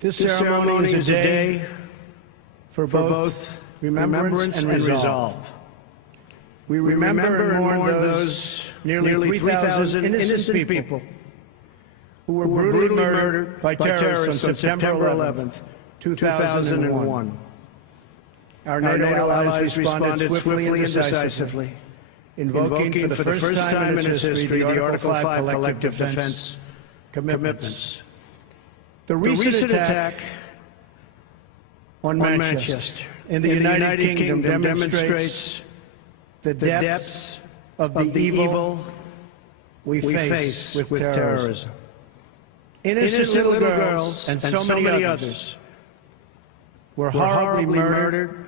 This ceremony is a day for both remembrance and resolve. We remember and mourn those nearly 3,000 innocent people who were brutally murdered by terrorists on September 11th, 2001. Our NATO allies responded swiftly and decisively, invoking for the first time in its history the Article 5 collective defense commitments. The recent attack on Manchester in the United Kingdom demonstrates the depths of the evil we face with terrorism. Innocent little girls and so many others were horribly murdered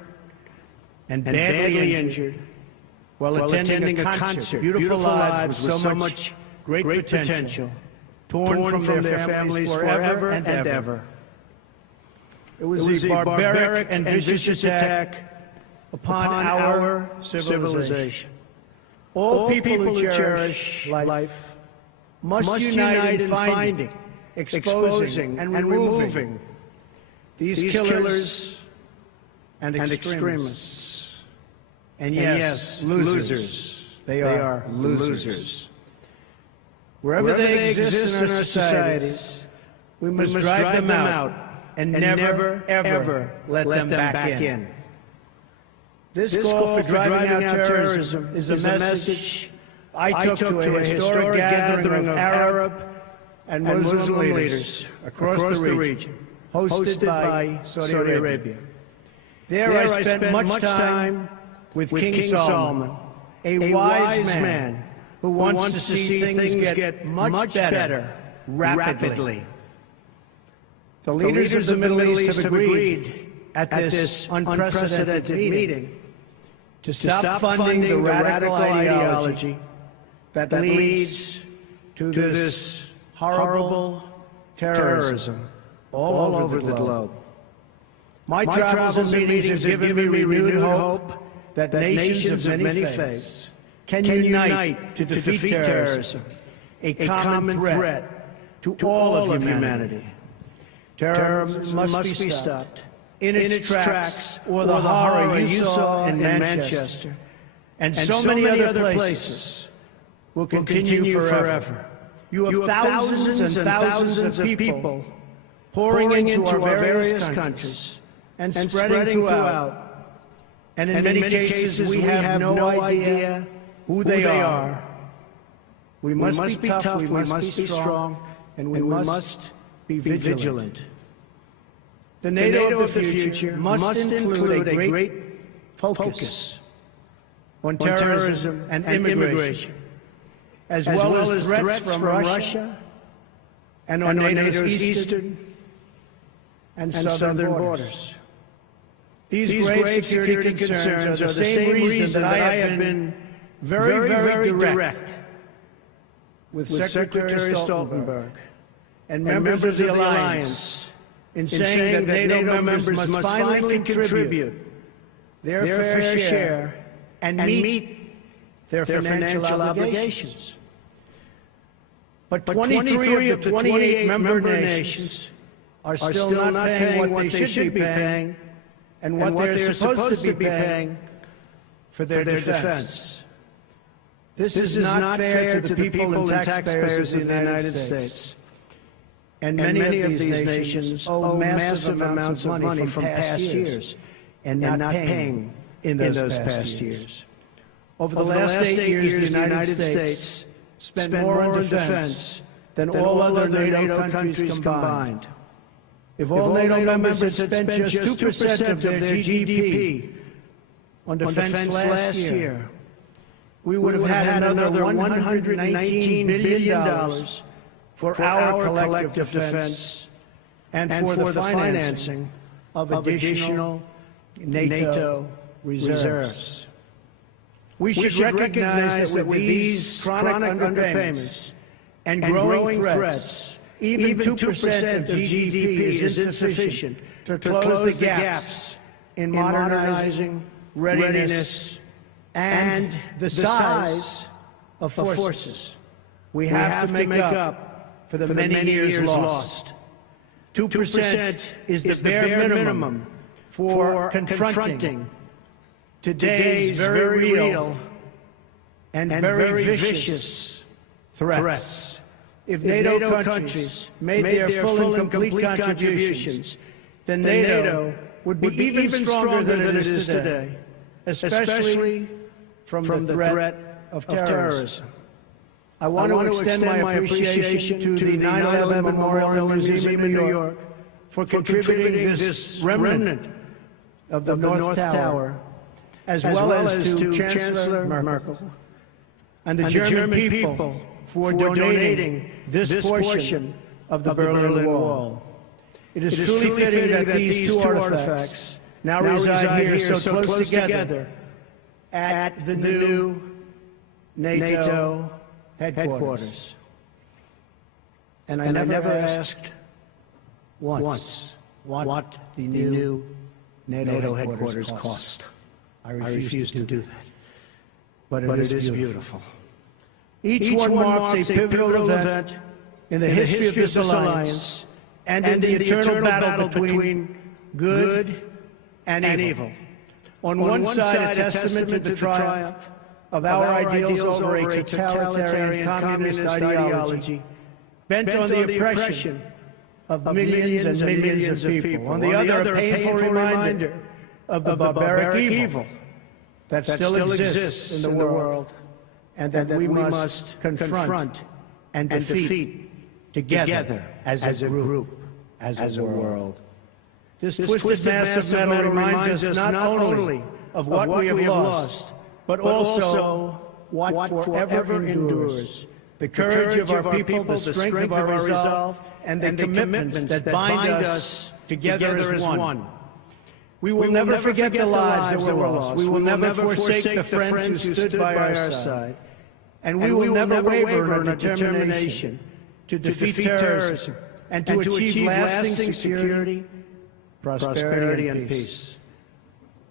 and badly injured while attending a concert. Beautiful lives with so much great potential, torn from their families forever and ever. It was a barbaric and vicious attack upon our civilization. All people who cherish life must unite in finding, exposing, and removing these killers and extremists. And yes, losers. They are losers. Wherever they exist in our societies, we must drive them out and never, ever let them back in. This call for driving out terrorism is a message I took to a historic gathering of Arab and Muslim leaders across the region, hosted by Saudi Arabia. There I spent much time with King Solomon, a wise man who wants to see things get much better rapidly. The leaders of the Middle East have agreed at this unprecedented meeting to stop funding the radical ideology that leads to this horrible terrorism all over the globe. My travels and meetings have given me renewed hope that nations of many faiths can unite to defeat terrorism, a common threat to all of humanity. Terrorism must be stopped in its tracks, or the horror you saw in Manchester and so many other places will continue forever. You have thousands and thousands of people pouring into our various countries and spreading throughout. And in many cases, we have no idea who they are. We must be tough, we must be strong, and we must be vigilant. The NATO of the future must include a great focus on terrorism and immigration, as well as threats from Russia and on NATO's eastern and southern borders. These grave security concerns are the same reason that I have been very direct with Secretary Stoltenberg and members of the Alliance in saying that NATO members must finally contribute their fair share and meet their financial obligations. But 23 of the 28 member nations are still not paying what they should be paying and what they're supposed to be paying for their defense. This is not fair to the people and taxpayers of the United States. And many of these nations owe massive amounts of money from past years and not paying in those past years. Over the last 8 years, the United States spent more on defense than all other NATO countries combined. If all NATO members had spent just 2% of their GDP on defense last year, we would have had another $119 billion for our collective defense and for the financing of additional NATO reserves. We should recognize that with these chronic underpayments and growing threats, even 2% of GDP is insufficient to close the gaps in modernizing readiness and the size of forces. We have to make up for the many years lost. 2% is the bare minimum for confronting today's very real and very vicious threats. If NATO countries made their full and complete contributions, then NATO would be even stronger than it is today, especially from the threat of terrorism. I want to extend my appreciation to the 9/11 Memorial Museum in New York for contributing this remnant of the North Tower, as well as to Chancellor Merkel and the German people for donating this portion of the Berlin Wall. It is truly fitting that these two artifacts now reside here so close together at the new NATO headquarters. And I never asked once what the new NATO headquarters cost. I refuse to do that. But it is beautiful. Each one marks a pivotal event in the history of this alliance and in the eternal battle between good and evil. On one side, a testament to the triumph of our ideals over a totalitarian communist ideology bent on the oppression of millions and millions of people. On the other, a painful reminder of the barbaric evil that still exists in the world and that we must confront and defeat together as a group, as a world. This twisted mass of metal reminds us not only of what we have lost, but also what forever endures. The courage of our people, the strength of our resolve, and the commitments that bind us together as one. We will never forget the lives that were lost. We will never forsake the friends who stood by our side. And we will never waver in our determination to defeat terrorism and to achieve lasting security, prosperity, and peace.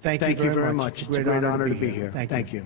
Thank you very much. It's a great honor to be here. Thank you.